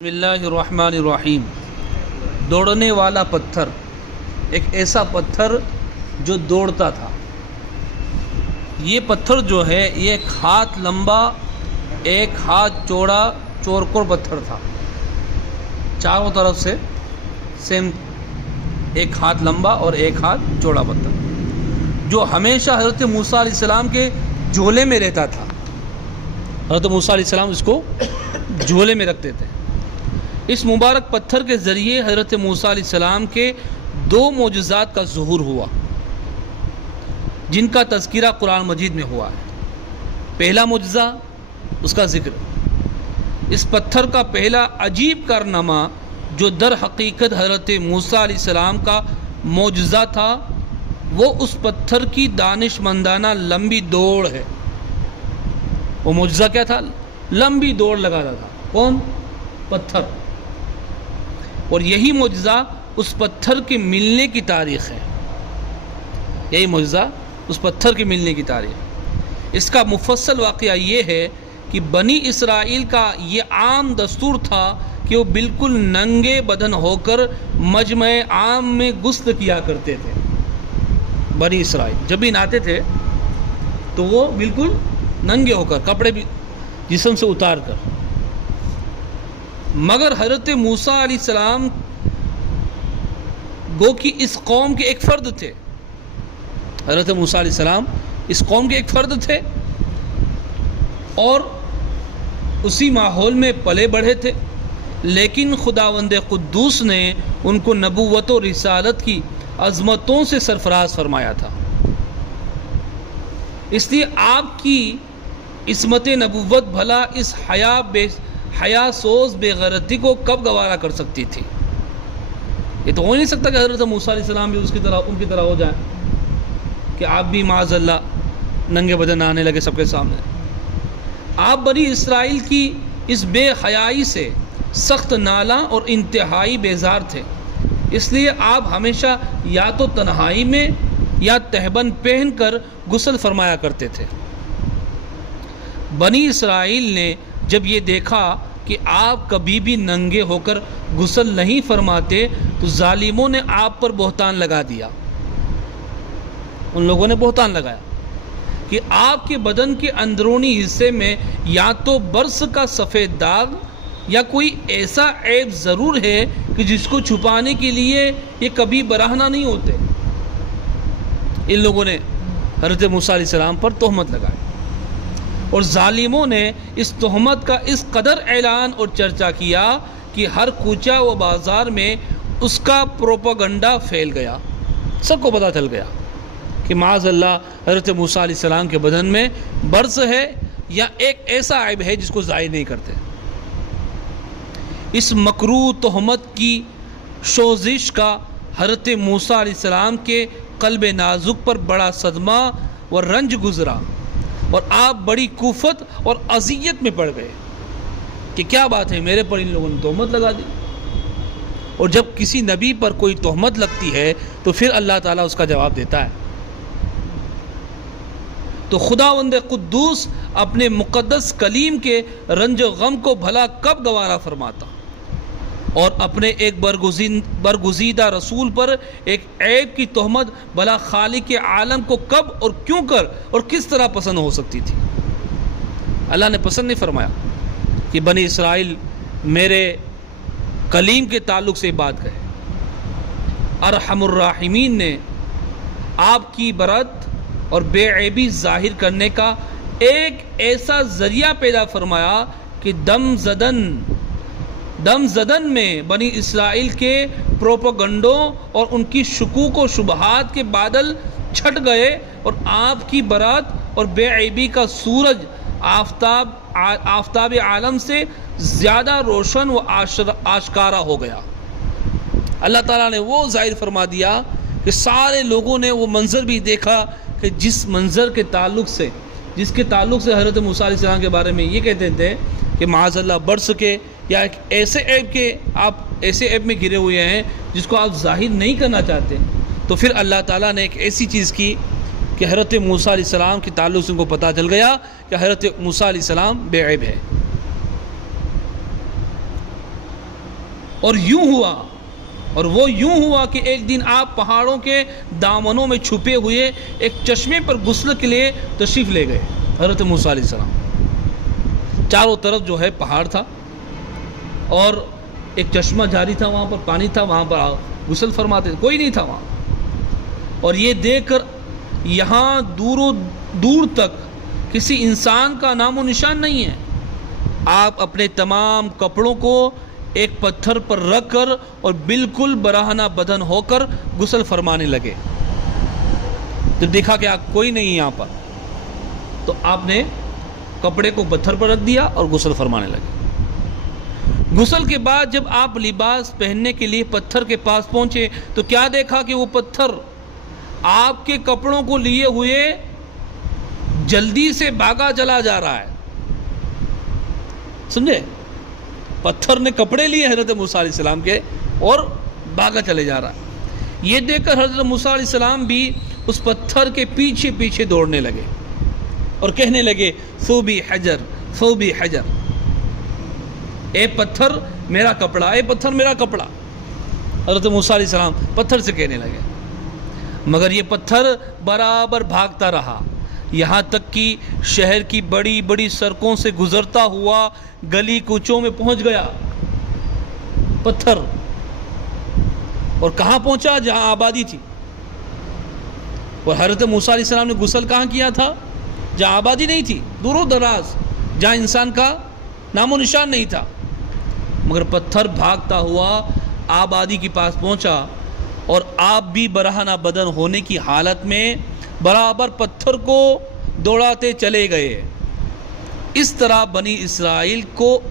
بسم اللہ الرحمن الرحیم۔ دوڑنے والا پتھر، ایک ایسا پتھر جو دوڑتا تھا۔ یہ پتھر جو ہے یہ ایک ہاتھ لمبا ایک ہاتھ چوڑا چورکور پتھر تھا، چاروں طرف سے سیم ایک ہاتھ لمبا اور ایک ہاتھ چوڑا پتھر، جو ہمیشہ حضرت موسیٰ علیہ السلام کے جھولے میں رہتا تھا۔ حضرت موسیٰ علیہ السلام اس کو جھولے میں رکھتے تھے۔ اس مبارک پتھر کے ذریعے حضرت موسیٰ علیہ السلام کے دو معجزات کا ظہور ہوا، جن کا تذکرہ قرآن مجید میں ہوا ہے۔ پہلا معجزہ، اس کا ذکر، اس پتھر کا پہلا عجیب کارنامہ جو در حقیقت حضرت موسیٰ علیہ السلام کا معجزہ تھا، وہ اس پتھر کی دانش مندانہ لمبی دوڑ ہے۔ وہ معجزہ کیا تھا؟ لمبی دوڑ لگاتا تھا۔ کون؟ پتھر۔ اور یہی معجزہ اس پتھر کے ملنے کی تاریخ ہے۔ یہی معجزہ اس پتھر کے ملنے کی تاریخ۔ اس کا مفصل واقعہ یہ ہے کہ بنی اسرائیل کا یہ عام دستور تھا کہ وہ بالکل ننگے بدن ہو کر مجمع عام میں غسل کیا کرتے تھے۔ بنی اسرائیل جب بھی نہاتے تھے تو وہ بالکل ننگے ہو کر، کپڑے بھی جسم سے اتار کر۔ مگر حضرت موسیٰ علیہ السلام گو کہ اس قوم کے ایک فرد تھے۔ حضرت موسیٰ علیہ السلام اس قوم کے ایک فرد تھے اور اسی ماحول میں پلے بڑھے تھے، لیکن خداوند قدوس نے ان کو نبوت و رسالت کی عظمتوں سے سرفراز فرمایا تھا۔ اس لیے آپ کی عصمت نبوت بھلا اس حیا سوز بے غیرتی کو کب گوارا کر سکتی تھی؟ یہ تو ہو نہیں سکتا کہ حضرت موسیٰ علیہ السلام بھی ان کی طرح ہو جائیں کہ آپ بھی معاذ اللہ ننگے بدن آنے لگے سب کے سامنے۔ آپ بنی اسرائیل کی اس بے حیائی سے سخت نالاں اور انتہائی بیزار تھے، اس لیے آپ ہمیشہ یا تو تنہائی میں یا تہبند پہن کر غسل فرمایا کرتے تھے۔ بنی اسرائیل نے جب یہ دیکھا کہ آپ کبھی بھی ننگے ہو کر غسل نہیں فرماتے تو ظالموں نے آپ پر بہتان لگا دیا۔ ان لوگوں نے بہتان لگایا کہ آپ کے بدن کے اندرونی حصے میں یا تو برس کا سفید داغ یا کوئی ایسا عیب ضرور ہے کہ جس کو چھپانے کے لیے یہ کبھی براہنہ نہیں ہوتے۔ ان لوگوں نے حضرت موسیٰ علیہ السلام پر تہمت لگائی اور ظالموں نے اس تہمت کا اس قدر اعلان اور چرچا کیا کہ ہر کوچہ و بازار میں اس کا پروپیگنڈا پھیل گیا۔ سب کو پتہ چل گیا کہ معاذ اللہ حضرت موسیٰ علیہ السلام کے بدن میں برس ہے یا ایک ایسا عیب ہے جس کو ظاہر نہیں کرتے۔ اس مکروہ تہمت کی سوزش کا حضرت موسیٰ علیہ السلام کے قلب نازک پر بڑا صدمہ و رنج گزرا اور آپ بڑی کوفت اور اذیت میں پڑ گئے کہ کیا بات ہے، میرے پر ان لوگوں نے تہمت لگا دی۔ اور جب کسی نبی پر کوئی تہمت لگتی ہے تو پھر اللہ تعالیٰ اس کا جواب دیتا ہے۔ تو خداوند قدوس اپنے مقدس کلیم کے رنج و غم کو بھلا کب گوارا فرماتا اور اپنے ایک برگزیدہ رسول پر ایک عیب کی تہمت بھلا خالق عالم کو کب اور کیوں کر اور کس طرح پسند ہو سکتی تھی؟ اللہ نے پسند نہیں فرمایا کہ بنی اسرائیل میرے کلیم کے تعلق سے بات کہے۔ ارحم الراحمین نے آپ کی برت اور بے عیبی ظاہر کرنے کا ایک ایسا ذریعہ پیدا فرمایا کہ دم زدن میں بنی اسرائیل کے پروپیگنڈوں اور ان کی شکوک و شبہات کے بادل چھٹ گئے اور آپ کی برات اور بے عیبی کا سورج آفتاب عالم سے زیادہ روشن و آشکارا ہو گیا۔ اللہ تعالیٰ نے وہ ظاہر فرما دیا کہ سارے لوگوں نے وہ منظر بھی دیکھا کہ جس منظر کے تعلق سے حضرت موسیٰ علیہ السلام کے بارے میں یہ کہتے تھے کہ معاذ اللہ برس کے یا ایک ایسے عیب کے آپ ایسے عیب میں گرے ہوئے ہیں جس کو آپ ظاہر نہیں کرنا چاہتے۔ تو پھر اللہ تعالیٰ نے ایک ایسی چیز کی کہ حضرت موسیٰ علیہ السلام کے تعلق سے ان کو پتہ چل گیا کہ حضرت موسیٰ علیہ السلام بے عیب ہے۔ اور یوں ہوا، اور وہ یوں ہوا کہ ایک دن آپ پہاڑوں کے دامنوں میں چھپے ہوئے ایک چشمے پر غسل کے لیے تشریف لے گئے حضرت موسیٰ علیہ السلام۔ چاروں طرف جو ہے پہاڑ تھا اور ایک چشمہ جاری تھا، وہاں پر پانی تھا، وہاں پر غسل فرماتے، کوئی نہیں تھا وہاں۔ اور یہ دیکھ کر یہاں دور تک کسی انسان کا نام و نشان نہیں ہے۔ آپ اپنے تمام کپڑوں کو ایک پتھر پر رکھ کر اور بالکل براہنہ بدن ہو کر غسل فرمانے لگے۔ جب دیکھا کہ کوئی نہیں یہاں پر، تو آپ نے کپڑے کو پتھر پر رکھ دیا اور غسل فرمانے لگے۔ غسل کے بعد جب آپ لباس پہننے کے لیے پتھر کے پاس پہنچے تو کیا دیکھا کہ وہ پتھر آپ کے کپڑوں کو لیے ہوئے جلدی سے بھاگا چلا جا رہا ہے۔ سمجھے؟ پتھر نے کپڑے لیے حضرت موسیٰ علیہ السلام کے اور بھاگا چلے جا رہا ہے۔ یہ دیکھ کر حضرت موسیٰ علیہ السلام بھی اس پتھر کے پیچھے پیچھے دوڑنے لگے اور کہنے لگے ثوبی حجر ثوبی حجر، اے پتھر میرا کپڑا، اے پتھر میرا کپڑا۔ حضرت موسیٰ علیہ السلام پتھر سے کہنے لگے، مگر یہ پتھر برابر بھاگتا رہا، یہاں تک کہ شہر کی بڑی بڑی سڑکوں سے گزرتا ہوا گلی کوچوں میں پہنچ گیا پتھر۔ اور کہاں پہنچا؟ جہاں آبادی تھی۔ اور حضرت موسیٰ علیہ السلام نے غسل کہاں کیا تھا؟ جہاں آبادی نہیں تھی، دور و دراز، جہاں انسان کا نام و نشان نہیں تھا۔ مگر پتھر بھاگتا ہوا آبادی کے پاس پہنچا اور آپ بھی برہنہ بدن ہونے کی حالت میں برابر پتھر کو دوڑاتے چلے گئے۔ اس طرح بنی اسرائیل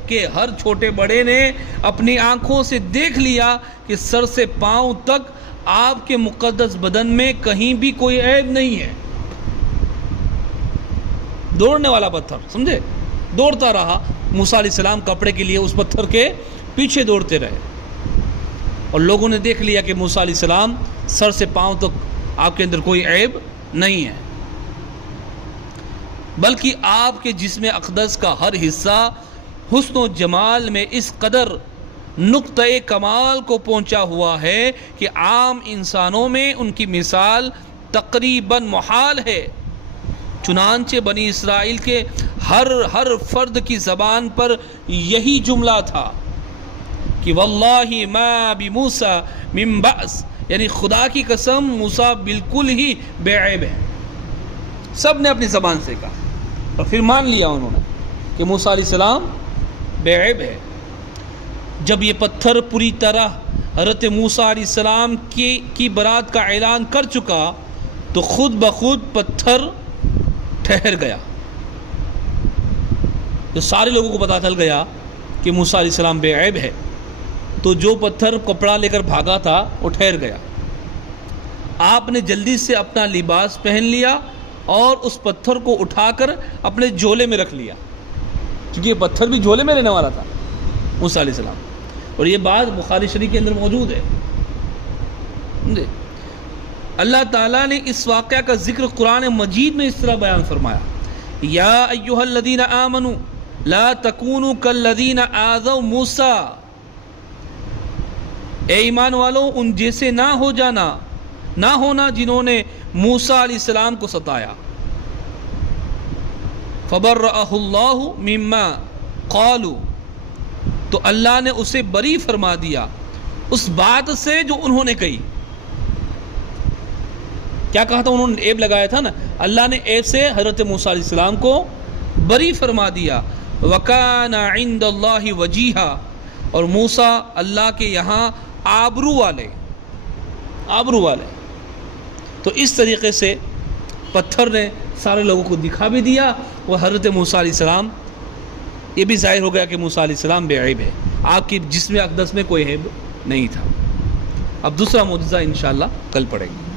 کے ہر چھوٹے بڑے نے اپنی آنکھوں سے دیکھ لیا کہ سر سے پاؤں تک آپ کے مقدس بدن میں کہیں بھی کوئی عیب نہیں ہے۔ دوڑنے والا پتھر، سمجھے؟ دوڑتا رہا، موسیٰ علیہ السلام کپڑے کے لیے اس پتھر کے پیچھے دوڑتے رہے، اور لوگوں نے دیکھ لیا کہ موسیٰ علیہ السلام سر سے پاؤں تک آپ کے اندر کوئی عیب نہیں ہے، بلکہ آپ کے جسم اقدس کا ہر حصہ حسن و جمال میں اس قدر نقطۂ کمال کو پہنچا ہوا ہے کہ عام انسانوں میں ان کی مثال تقریباً محال ہے۔ چنانچہ بنی اسرائیل کے ہر فرد کی زبان پر یہی جملہ تھا کہ واللہ ما بموسیٰ من بأس، یعنی خدا کی قسم موسیٰ بالکل ہی بے عیب ہے۔ سب نے اپنی زبان سے کہا اور پھر مان لیا انہوں نے کہ موسیٰ علیہ السلام بے عیب ہے۔ جب یہ پتھر پوری طرح حضرت موسیٰ علیہ السلام کی برات کا اعلان کر چکا تو خود بخود پتھر ٹھہر گیا۔ جو سارے لوگوں کو پتہ چل گیا کہ موسیٰ علیہ السلام بے عیب ہے، تو جو پتھر کپڑا لے کر بھاگا تھا وہ ٹھہر گیا۔ آپ نے جلدی سے اپنا لباس پہن لیا اور اس پتھر کو اٹھا کر اپنے جھولے میں رکھ لیا، کیونکہ یہ پتھر بھی جھولے میں رہنے والا تھا موسیٰ علیہ السلام۔ اور یہ بات بخاری شریف کے اندر موجود ہے۔ اللہ تعالیٰ نے اس واقعہ کا ذکر قرآن مجید میں اس طرح بیان فرمایا، یا ایھا الذین آمنوا لا تکونوا کالذین آذوا موسیٰ، اے ایمان والو ان جیسے نہ ہونا جنہوں نے موسیٰ علیہ السلام کو ستایا۔ فبرأہ اللہ مما قالوا، تو اللہ نے اسے بری فرما دیا اس بات سے جو انہوں نے کہی۔ کیا کہا تھا؟ انہوں نے عیب لگایا تھا نا، اللہ نے عیب سے حضرت موسیٰ علیہ السلام کو بری فرما دیا۔ وَكَانَ عِنْدَ اللَّهِ وَجِيهًا، اور موسیٰ اللہ کے یہاں آبرو والے۔ تو اس طریقے سے پتھر نے سارے لوگوں کو دکھا بھی دیا، اور حضرت موسیٰ علیہ السلام یہ بھی ظاہر ہو گیا کہ موسیٰ علیہ السلام بے عیب ہے، آپ کی جسم اقدس میں کوئی عیب نہیں تھا۔ اب دوسرا معجزہ انشاءاللہ کل پڑھیں گے۔